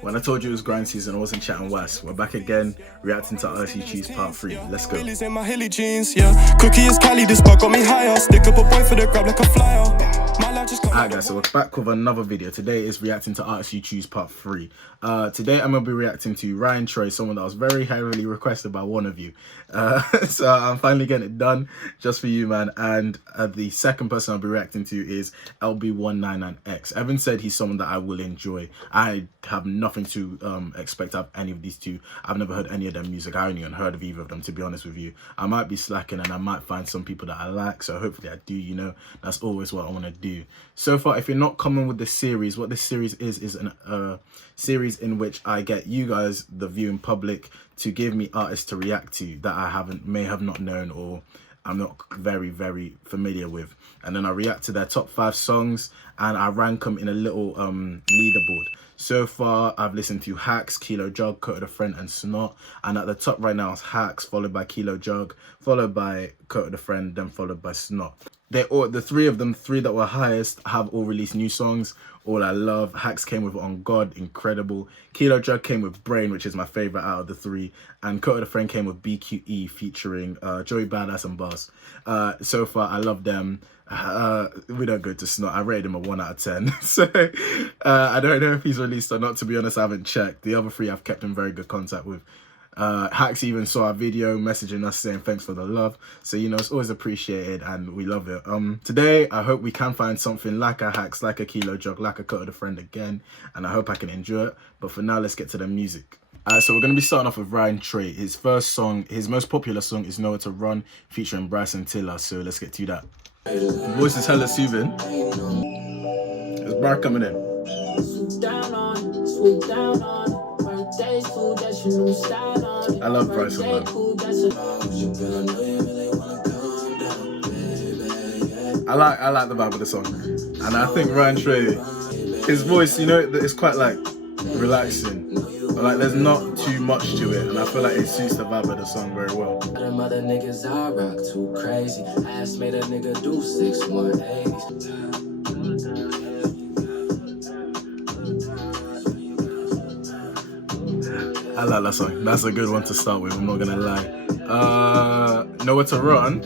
When I told you it was grind season, I wasn't chatting West. We're back again, reacting to Artists You Choose Part 3. Let's go. In my hilly jeans, yeah. Cookie is Cali, this bug got me higher. Stick up a boy for the grab like a flyer. Alright guys, so we're back with another video. Today is reacting to Artists You Choose Part 3. Today I'm going to be reacting to Ryan Trey, someone that was very heavily requested by one of you. So I'm finally getting it done just for you, man. And the second person I'll be reacting to is LB199X. Evan said he's someone that I will enjoy. I have nothing to expect out of any of these two. I've never heard any of their music. I haven't even heard of either of them, to be honest with you. I might be slacking and I might find some people that I like. So hopefully I do, you know. That's always what I want to do. So far, if you're not coming with this series, what this series is a series in which I get you guys, the viewing public, to give me artists to react to that I may have not known or I'm not very familiar with, and then I react to their top 5 songs and I rank them in a little leaderboard. So far I've listened to Hacks, Kilo Jug, Coat of the Friend and Snot, and at the top right now is Hacks, followed by Kilo Jug, followed by Coat of the Friend, then followed by Snot. The three of them, three that were highest, have all released new songs. All I love. Hacks came with On God, incredible. Kilo Jug came with Brain, which is my favorite out of the 3, and Coat of the Friend came with BQE featuring Joey Badass and Boss. So far I love them. We don't go to Snot. I rated him a 1 out of 10. So I don't know if he's released or not, to be honest. I haven't checked. The other 3 I've kept in very good contact with. Hacks even saw our video messaging us saying thanks for the love, so you know it's always appreciated and we love it. Today I hope we can find something like a Hacks, like a Kilo Jug, like a Coat of the Friend again, and I hope I can enjoy it. But for now, let's get to the music. So we're going to be starting off with Ryan Trey. His first song, his most popular song, is Nowhere to Run, featuring Bryson Tiller. So let's get to that. The voice is hella soothing. There's Bar coming in. I love Bryson, man. I like the vibe of the song, and I think Ryan Trey, his voice, you know, it's quite like relaxing, but like there's not too much to it, and I feel like it suits the vibe of the song very well. Them other niggas I rock too crazy. Ass made a nigga do 6 180s. I like that song. That's a good one to start with, I'm not gonna lie. Nowhere to Run.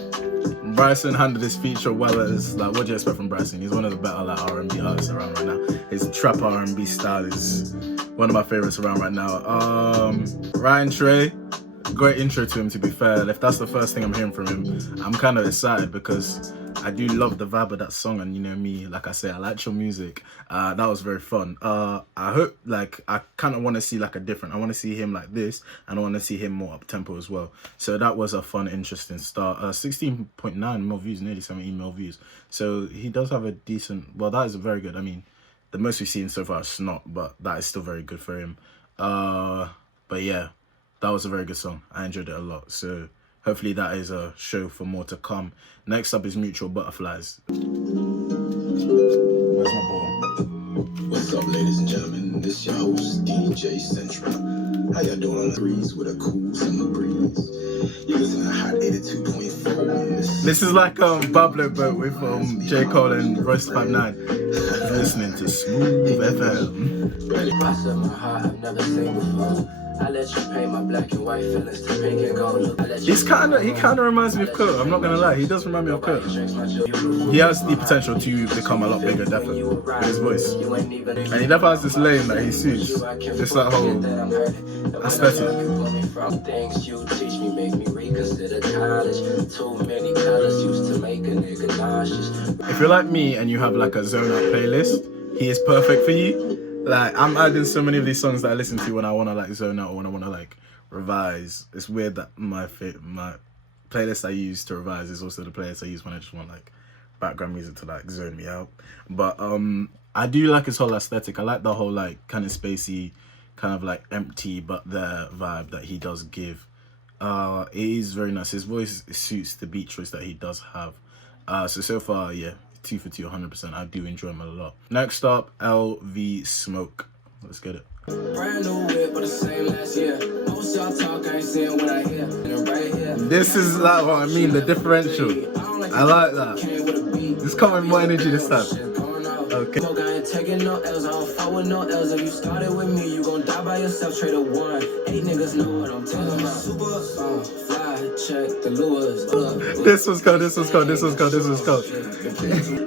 Bryson handled his feature well. As like, what do you expect from Bryson? He's one of the better like R&B artists around right now. His trap R&B style is one of my favorites around right now. Ryan Trey, great intro to him, to be fair. If that's the first thing I'm hearing from him, I'm kind of excited because I do love the vibe of that song, and you know me, like I say, I like your music. That was very fun. I hope, like, I kind of want to see like a different, I want to see him like this, and I want to see him more up tempo as well. So that was a fun, interesting start. 16.9 mil views, nearly 17 mil views. So he does have a decent, well, that is very good. I mean, the most we've seen so far is Snot, but that is still very good for him. But yeah, that was a very good song. I enjoyed it a lot. So hopefully that is a show for more to come. Next up is Mutual Butterflies. Where's my ball? What's up, ladies and gentlemen? This your host, DJ Central. How y'all doing on the breeze with a cool summer breeze? You're listening to Hot 82.4. This is like Bubbler, but with J. Cole and Royce 59. You're listening to Smooth FM. I said my heart I've never seen before. I let you paint my black and white feelings to pink and gold. He kind of reminds me of Kurt. I'm not gonna lie, he does remind me of Kurt. He has the potential to become a lot bigger, definitely, with his voice. And he never has this lane that he suits. It's that whole aesthetic. Things you teach me make me reconsider college. Too many colors used to make a nigga nauseous. If you're like me and you have like a zone out playlist, he is perfect for you. Like, I'm adding so many of these songs that I listen to when I want to like zone out or when I want to like revise. It's weird that my playlist I use to revise is also the playlist I use when I just want like background music to like zone me out. But I do like his whole aesthetic. I like the whole like kind of spacey, kind of like empty but the vibe that he does give. It is very nice. His voice suits the beat choice that he does have. So far, yeah, 2 for 2, 100%. I do enjoy him a lot. Next up, LV Smoke. Let's get it. Brand new whip, but the same last year. Most y'all talk, I ain't saying what I hear. And right here. This is like what I mean, the differential. I like that. It's coming more energy this time. Okay. Taking no L's, I don't fuck with no L's. If you started with me, you gon' by yourself, trade a one. 8 niggas know what I'm talking about. Fly, check the lures. This was cold.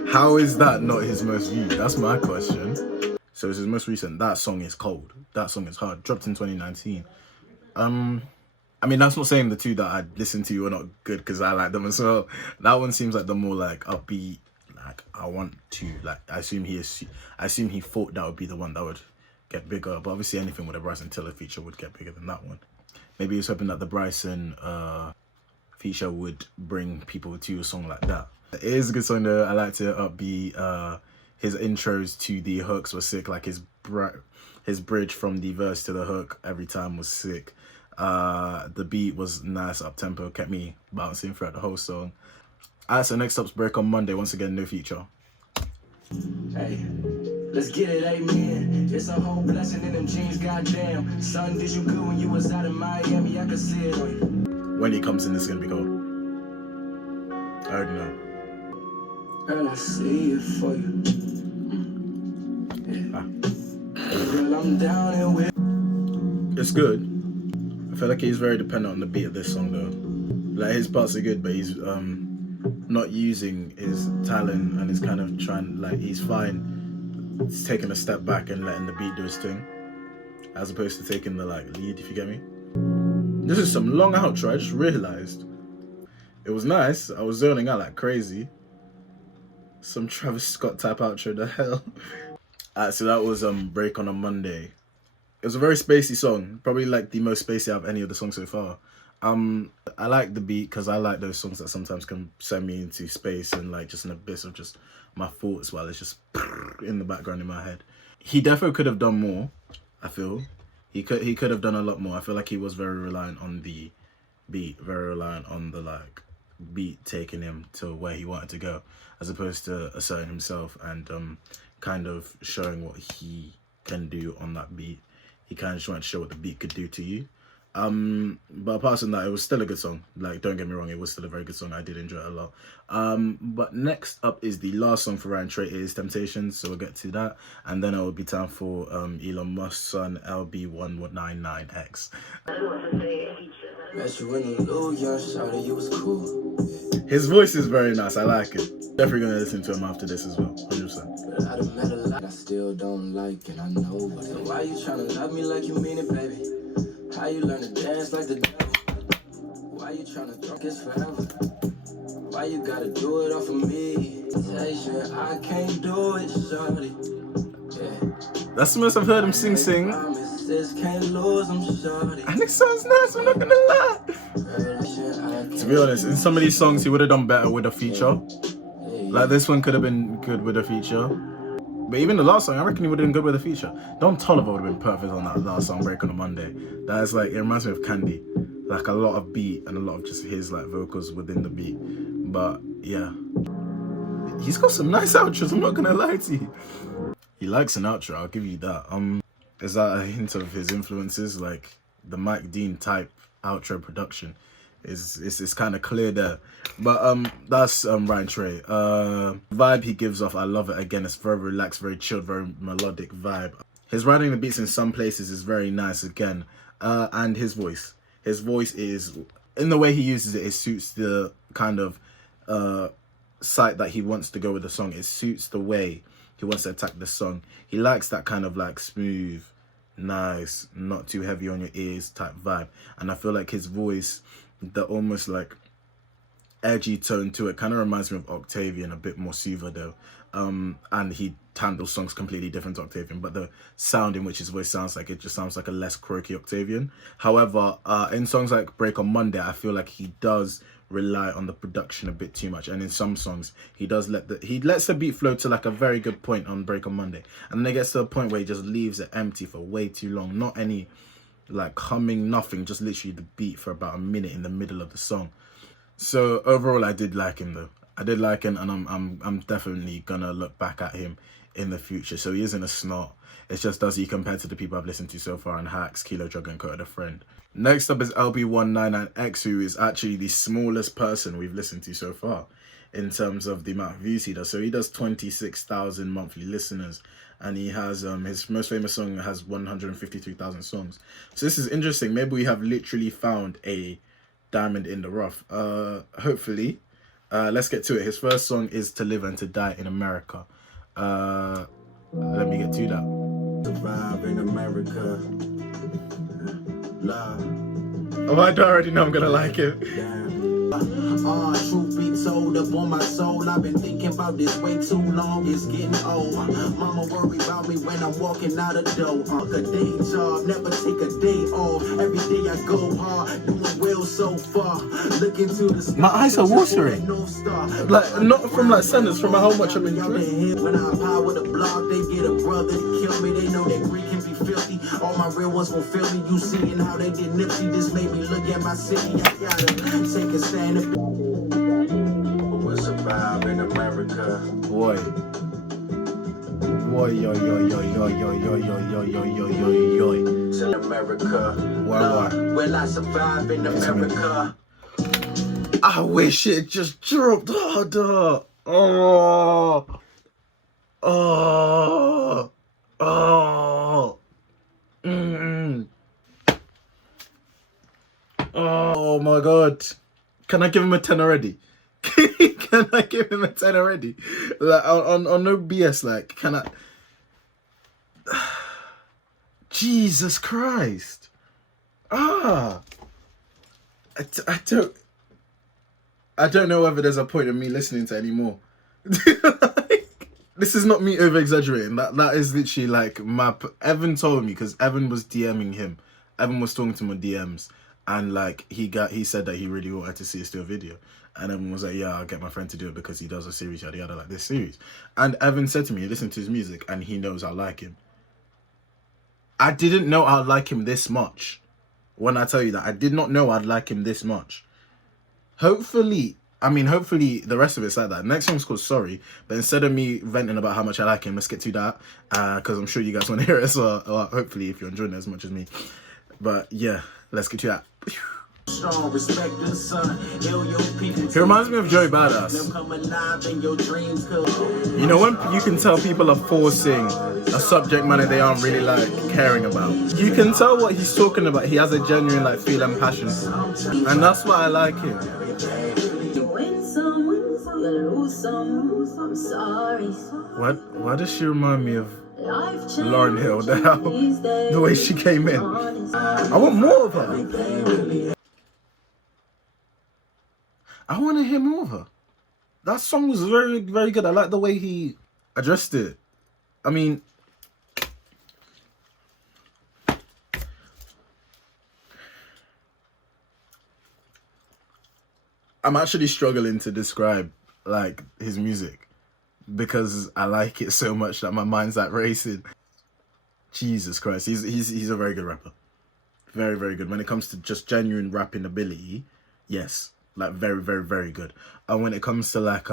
How is that not his most viewed? That's my question. So it's his most recent. That song is cold. That song is hard. Dropped in 2019. I mean, that's not saying the two that I listened to are not good, because I like them as well. That one seems like the more like upbeat. Like I want to like. I assume he thought that would be the one that would get bigger. But obviously, anything with a Bryson Tiller feature would get bigger than that one. Maybe he was hoping that the Bryson feature would bring people to a song like that. It is a good song though. I liked it upbeat. His intros to the hooks were sick. Like his bridge from the verse to the hook every time was sick. The beat was nice, up tempo, kept me bouncing throughout the whole song. Alright, so next up's Break on Monday. Once again, no feature. Hey, let's get it, amen. It's a whole blessing in them jeans, goddamn. Son, did you good when you was out in Miami? I could see it on you. When he comes in, it's gonna be cold. I already know. Girl, I see it for you. Yeah. Girl, I'm down and with. It's good. I feel like he's very dependent on the beat of this song though. Like his parts are good, but he's not using his talent, and he's kind of trying, like he's fine. He's taking a step back and letting the beat do his thing, as opposed to taking the like lead, if you get me. This is some long outro. I just realized. It was nice. I was zoning out like crazy. Some Travis Scott type outro, the hell. Alright, so that was Break on a Monday. It was a very spacey song, probably like the most spacey out of any of the songs so far. I like the beat because I like those songs that sometimes can send me into space and like just an abyss of just my thoughts while it's just in the background in my head. He definitely could have done more. I feel he could have done a lot more. I feel like he was very reliant on the beat, very reliant on the like beat taking him to where he wanted to go, as opposed to asserting himself and kind of showing what he can do on that beat. He kind of just wanted to show what the beat could do to you. But apart from that, it was still a good song. Like, don't get me wrong, it was still a very good song. I did enjoy it a lot. But next up is the last song for Ryan Trey, it is Temptations, so we'll get to that. And then it will be time for Elon Musk's son, LB199X. Met you in the low, young shawty, you was cool. His voice is very nice, I like it. Definitely gonna listen to him after this as well, 100%. But I done met a lot I still don't like, and I know. So why you tryna love me like you mean it, baby? How you learn to dance like the devil? Why you tryna drunk us forever? Why you gotta do it off of me? I can't do it, shawty. Yeah. That's the most I've heard him sing. Can't lose them, shawty. And it sounds nice, I'm not gonna lie. To be honest, in some of these songs he would have done better with a feature. Like this one could have been good with a feature. But even the last song, I reckon he would have been good with a feature. Don't Tolliver would have been perfect on that last song, Break on a Monday. That is like, it reminds me of Candy. Like a lot of beat and a lot of just his like vocals within the beat. But yeah. He's got some nice outros, I'm not gonna lie to you. He likes an outro, I'll give you that. Is that a hint of his influences? Like the Mike Dean type outro production is kind of clear there. But that's Ryan Trey. Vibe he gives off, I love it. Again, it's very relaxed, very chilled, very melodic vibe. His writing the beats in some places is very nice again. And his voice is, in the way he uses it, it suits the kind of site that he wants to go with the song. It suits the way he wants to attack the song. He likes that kind of like smooth, nice, not too heavy on your ears type vibe. And I feel like his voice, the almost like edgy tone to it, kind of reminds me of Octavian, a bit more soother though. And he handles songs completely different to Octavian, but the sound in which his voice sounds like, it just sounds like a less croaky Octavian. However, in songs like Break on Monday, I feel like he does rely on the production a bit too much, and in some songs he lets the beat flow to like a very good point on Break on Monday, and then it gets to a point where he just leaves it empty for way too long. Not any like humming, nothing, just literally the beat for about a minute in the middle of the song. So overall, I did like him though. I did like him, and I'm definitely gonna look back at him in the future. So he isn't a snot. It's just, does he compare to the people I've listened to so far, and Hacks, Kilo Drug, and Code a Friend. Next up is LB199X, who is actually the smallest person we've listened to so far. in terms of the amount of views he does. So he does 26,000 monthly listeners, and he has his most famous song has 153,000 songs. So this is interesting. Maybe we have literally found a diamond in the rough. Hopefully. Let's get to it. His first song is To Live and To Die in America. Let me get to that. Survive in America. Love. Oh, I already know I'm gonna like it. Truth be told, up on my soul, I've been thinking about this way too long. It's getting old. Mama worry about me when I'm walking out the door. A day job, never take a day off. Every day I go hard, doing well so far. Look into the sky. My eyes are watering. Like, not from like sentence, from how much I've been drinking. When I pie with a block, they get a brother to kill me. They know that greed can be filthy. All my real ones won't feel me. You seeing how they did Nipsey. This made me look at my city. I gotta take a stand. We'll survive in America. Boy, yo, yo, yo, yo, yo, yo, yo, yo, yo, yo, yo, yo. In America. Why? Will I survive in America? I wish it just dropped harder. Oh. Oh my God. Can I give him a 10 already? Can I give him a 10 already? Like, on no BS, like, can I? Jesus Christ. I don't know whether there's a point in me listening to anymore. This is not me over exaggerating. That is literally like Evan told me, because Evan was DMing him. Evan was talking to him on DMs. And like he said that he really wanted to see us do a video, and Evan was like, "Yeah, I'll get my friend to do it because he does a series, yada yada, like this series." And Evan said to me, "Listen to his music, and he knows I like him." I didn't know I'd like him this much. When I tell you that, I did not know I'd like him this much. Hopefully the rest of it's like that. Next song's called Sorry, but instead of me venting about how much I like him, let's get to that, because I'm sure you guys want to hear it as well. Or hopefully, if you're enjoying it as much as me. But yeah, let's get to that. Strong respect the sun. He reminds me of Joey Badass. You know when you can tell people are forcing a subject matter they aren't really like caring about. You can tell what he's talking about. He has a genuine like feel and passion, and that's why I like him. Why does she remind me of Lauryn Hill? The way she came in. I want more of her. I want to hear more of her. That song was very, very good. I like the way he addressed it. I mean, I'm actually struggling to describe like his music because I like it so much that my mind's like racing. Jesus Christ, he's a very good rapper. Very, very good. When it comes to just genuine rapping ability, yes. Like very, very, very good. And when it comes to like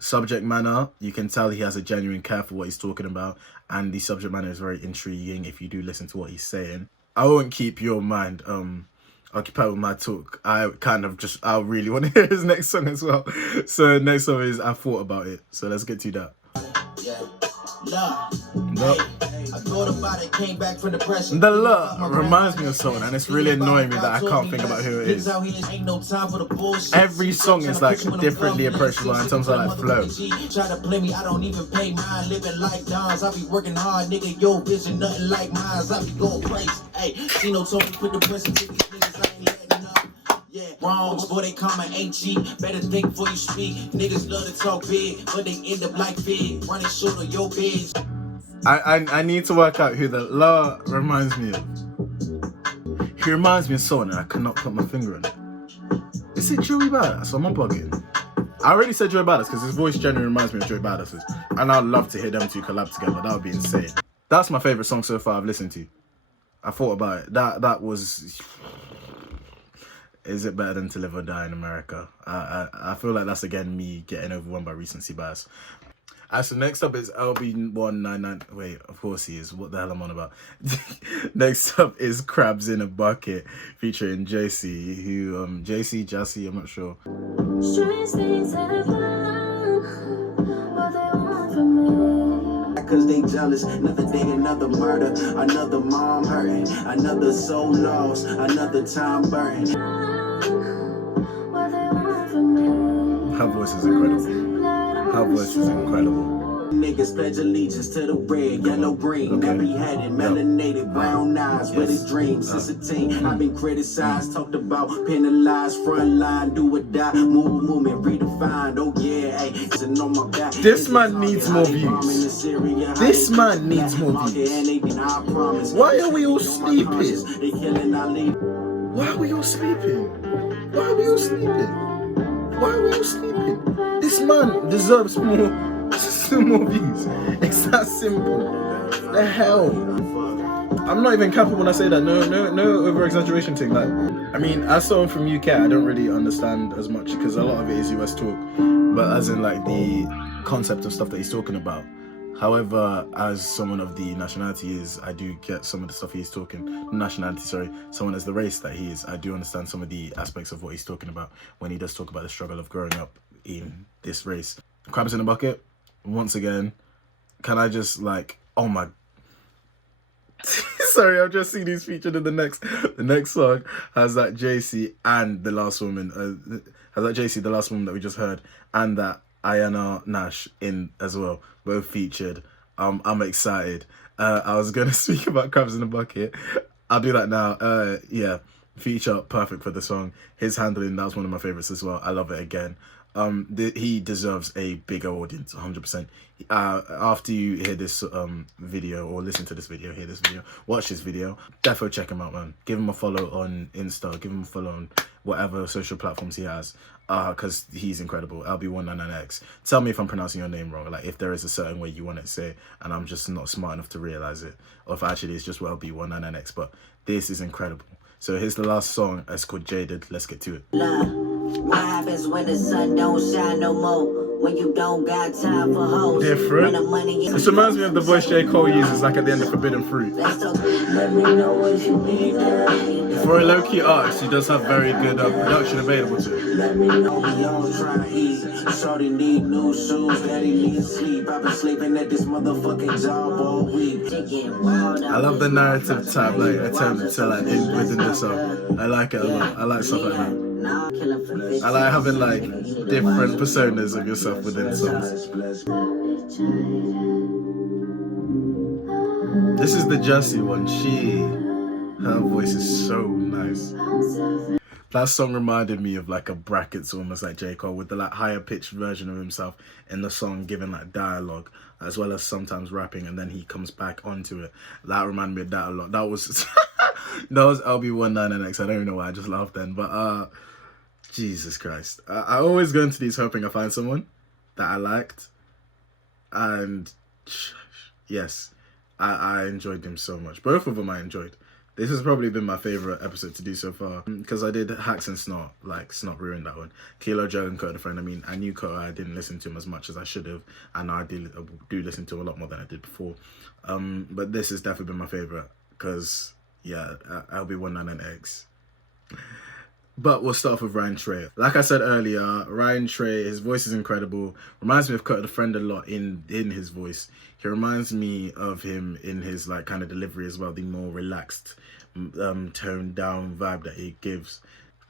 subject matter, you can tell he has a genuine care for what he's talking about, and the subject matter is very intriguing if you do listen to what he's saying. I won't keep your mind occupied with my talk. I really want to hear his next song as well. So next song is I Thought About It. So let's get to that. No. I thought about it, came back from depression. The love reminds me of someone, and it's really annoying me that I can't think about who it is. Every song is like differently approachable in terms of like flow. Try to play me, I don't even pay mine. Living like dons, I be working hard, nigga. Your vision nothing like mine. I be going crazy. Hey, Tino told me put the pressure to these niggas. I ain't letting up. Yeah, wrong before they come and ain't cheap. Better think before you speak. Niggas love to talk big, but they end up like big. Running short of your bigs. I need to work out who the La reminds me of. He reminds me of someone and I cannot put my finger on it. Is it Joey Badass? Am I bugging? I already said Joey Badass because his voice generally reminds me of Joey Badass's. And I'd love to hear them two collab together. That would be insane. That's my favourite song so far I've listened to. I thought about it. That was... Is it better than To Live or Die in America? I feel like that's again me getting overwhelmed by recency bias. So next up is LB199. Wait, of course he is. What the hell am I on about? Next up is Crabs in a Bucket featuring JC, who Jassy, I'm not sure. Strange things happen, what they want from me. Cause they jealous, another day, another murder, another mom hurting, another soul lost, another time burning. What they want from me. Her voice is incredible. Her voice is incredible. Niggas pledge allegiance to the red, yellow, green, nappy headed, melanated, brown eyes, with his dreams since a teen. I've been criticized, talked about, penalized, front line, do or die, movement, redefined. Oh yeah, hey, sitting on my back. This man needs more views. This man needs more views. Why are we all sleeping? Why are we all sleeping? Why are we all sleeping? Why are we all sleeping? This man deserves more views. It's that simple. The hell. I'm not even capping when I say that. No over exaggeration thing. Like, I mean, as someone from UK, I don't really understand as much because a lot of it is US talk. But as in like the concept of stuff that he's talking about. However, as someone of the nationality is, I do get some of the stuff he's talking. Nationality, sorry. Someone as the race that he is, I do understand some of the aspects of what he's talking about when he does talk about the struggle of growing up in this race. Crabs in a Bucket. Once again, can I just like, oh my, sorry, I've just seen these featured in the next song has that JC and the last woman, has that JC, the last woman that we just heard, and that Ayana Nash in as well, both featured. I'm excited. I was gonna speak about Crabs in a Bucket. I'll do that now. Yeah, feature perfect for the song. His handling, that was one of my favorites as well. I love it again. He deserves a bigger audience, 100%. After you hear this video or listen to this video, hear this video, watch this video, defo check him out, man. Give him a follow on Insta, give him a follow on whatever social platforms he has, because he's incredible. LB199X. Tell me if I'm pronouncing your name wrong, like if there is a certain way you want it to say and I'm just not smart enough to realize it, or if actually it's just LB199X, but this is incredible. So here's the last song. It's called Jaded. Let's get to it. What happens when the sun don't shine no more? When you don't got time for hoes. Different. This reminds me of the voice J. Cole uses like at the end of Forbidden Fruit. Let me know what you need, girl. For a low-key artist, he does have very good production available to him. Let me know we all trying to eat. Shorty need new shoes, daddy need sleep. I've been sleeping at this motherfucking job all week. I love the narrative type, like attempt to like within the song. I like it a lot. I like stuff like that. I like having like different personas of yourself within songs. This is the Jessie one. Her voice is so nice. That song reminded me of like a brackets, almost like J. Cole, with the like higher pitched version of himself in the song, giving like dialogue as well as sometimes rapping, and then he comes back onto it. That reminded me of that a lot. That was that was LB199X. I don't even know why I just laughed then, but Jesus Christ. I always go into these hoping I find someone that I liked. And yes, I enjoyed them so much. Both of them I enjoyed. This has probably been my favourite episode to do so far. Because I did Hacks and Snot. Like, Snot ruined that one. Kilo Joe and Coda Friend. I mean, I knew Coda. I didn't listen to him as much as I should have. And now I do listen to him a lot more than I did before. But this has definitely been my favourite. Because, yeah, LB199X. But we'll start off with Ryan Trey. Like I said earlier, Ryan Trey, his voice is incredible. Reminds me of Kurt the Friend a lot in his voice. He reminds me of him in his like kind of delivery as well, the more relaxed, toned down vibe that he gives.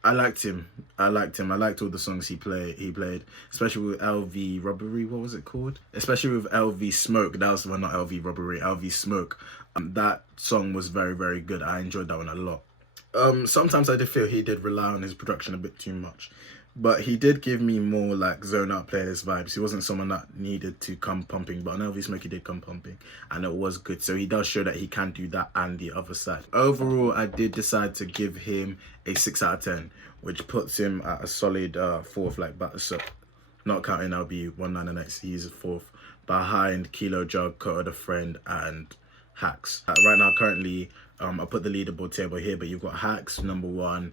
I liked him. I liked all the songs he played, especially with LV Robbery. What was it called? Especially with LV Smoke. That was the one, not LV Robbery. LV Smoke. That song was very, very good. I enjoyed that one a lot. Sometimes I did feel he did rely on his production a bit too much, but he did give me more like zone out playlist vibes. He wasn't someone that needed to come pumping, but on LV Smoke he did come pumping, and it was good. So he does show that he can do that and the other side. Overall, I did decide to give him a 6 out of 10, which puts him at a solid 4th, like so not counting LB199X. He's 4th behind Kilo Jug, Coda the Friend, and Hacks. Right now, currently, I put the leaderboard table here, but you've got Hacks number 1,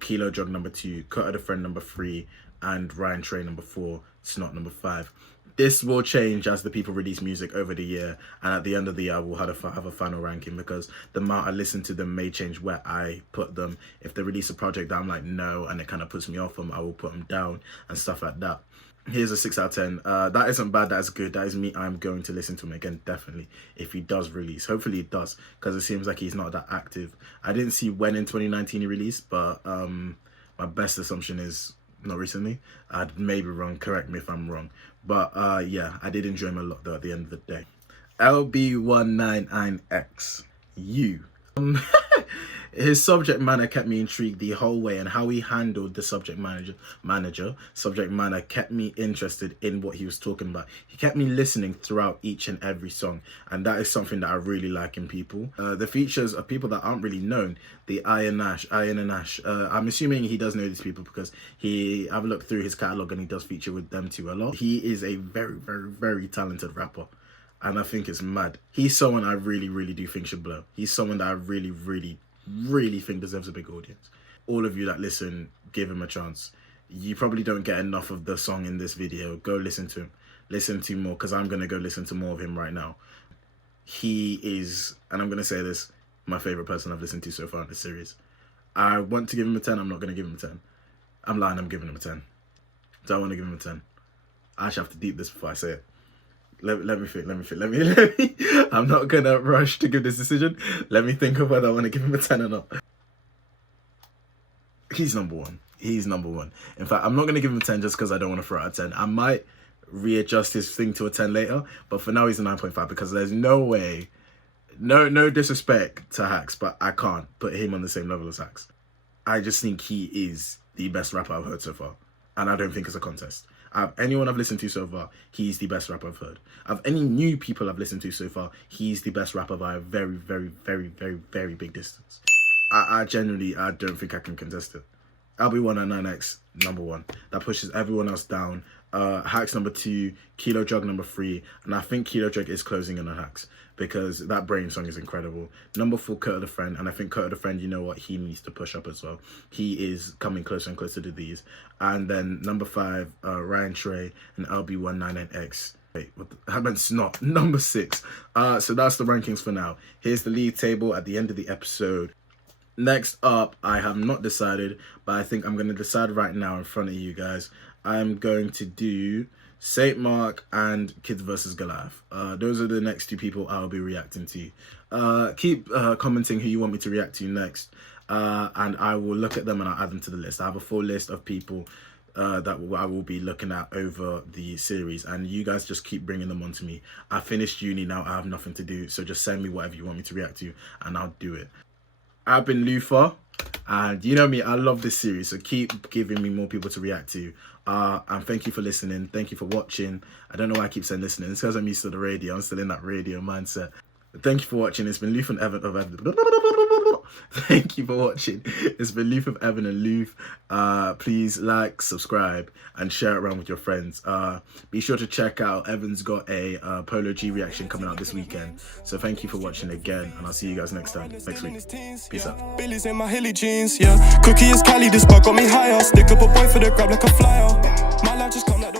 Kilo Jug number 2, Coda the Friend number 3, and Ryan Trey number 4, Snot number 5. This will change as the people release music over the year, and at the end of the year I will have a final ranking, because the amount I listen to them may change where I put them. If they release a project that I'm like no, and it kind of puts me off them, I will put them down and stuff like that. Here's a 6 out of 10. That isn't bad, that's good. That is me. I'm going to listen to him again, definitely, if he does release. Hopefully he does, because it seems like he's not that active. I didn't see when in 2019 he released, but my best assumption is not recently. I may be wrong, correct me if I'm wrong. But yeah, I did enjoy him a lot though at the end of the day. LB199X, you. His subject matter kept me intrigued the whole way, and how he handled the subject matter kept me interested in what he was talking about. He kept me listening throughout each and every song, and that is something that I really like in people. The features are people that aren't really known. The Iron and Ash. I'm assuming he does know these people because I've looked through his catalogue and he does feature with them too a lot. He is a very, very, very talented rapper, and I think it's mad. He's someone I really, really do think should blow. He's someone that I really, really, really think deserves a big audience. All of you that listen, give him a chance. You probably don't get enough of the song in this video. Go listen to him. Listen to more, because I'm going to go listen to more of him right now. He is, and I'm going to say this, my favourite person I've listened to so far in this series. I want to give him a 10. I'm not going to give him a 10. I'm lying, I'm giving him a 10. Do I want to give him a 10? I actually have to deep this before I say it. Let me think. I'm not going to rush to give this decision. Let me think of whether I want to give him a 10 or not. He's number one. He's number one. In fact, I'm not going to give him a 10 just because I don't want to throw out a 10. I might readjust his thing to a 10 later, but for now he's a 9.5, because there's no way, no disrespect to Hacks, but I can't put him on the same level as Hacks. I just think he is the best rapper I've heard so far, and I don't think it's a contest. Anyone I've listened to so far, he's the best rapper I've heard. Of any new people I've listened to so far, he's the best rapper by a very, very, very, very, very big distance. I genuinely don't think I can contest it. LB199X, number one. That pushes everyone else down. Hacks number 2, Kilo Jug number 3, and I think Kilo Jug is closing in on Hacks, because that Brain song is incredible. Number 4, Kurt the Friend, and I think Kurt the Friend, you know what, he needs to push up as well. He is coming closer and closer to these. And then number 5, Ryan Trey and LB199X. Wait, I meant snot. Number 6. So that's the rankings for now. Here's the league table at the end of the episode. Next up, I have not decided, but I think I'm going to decide right now in front of you guys. I'm going to do Saint Mark and Kids vs. Goliath. Those are the next 2 people I'll be reacting to. Keep commenting who you want me to react to next, and I will look at them and I'll add them to the list. I have a full list of people that I will be looking at over the series, and you guys just keep bringing them on to me. I finished uni now, I have nothing to do, so just send me whatever you want me to react to and I'll do it. I've been Luth, and you know me, I love this series, so keep giving me more people to react to. And thank you for listening. Thank you for watching. I don't know why I keep saying listening. It's because I'm used to the radio. I'm still in that radio mindset. Thank you for watching. It's been Luth and Evan of Evan. Thank you for watching. It's been Luth of Evan and Luth. Please like, subscribe, and share it around with your friends. Be sure to check out, Evan's got a Polo G reaction coming out this weekend. So thank you for watching again, and I'll see you guys next time, next week. Peace out. Billy's in my hilly jeans, yeah. Cookie is Cali, this bug got me higher. Stick up a boy for the grab like a flyer. My life just come like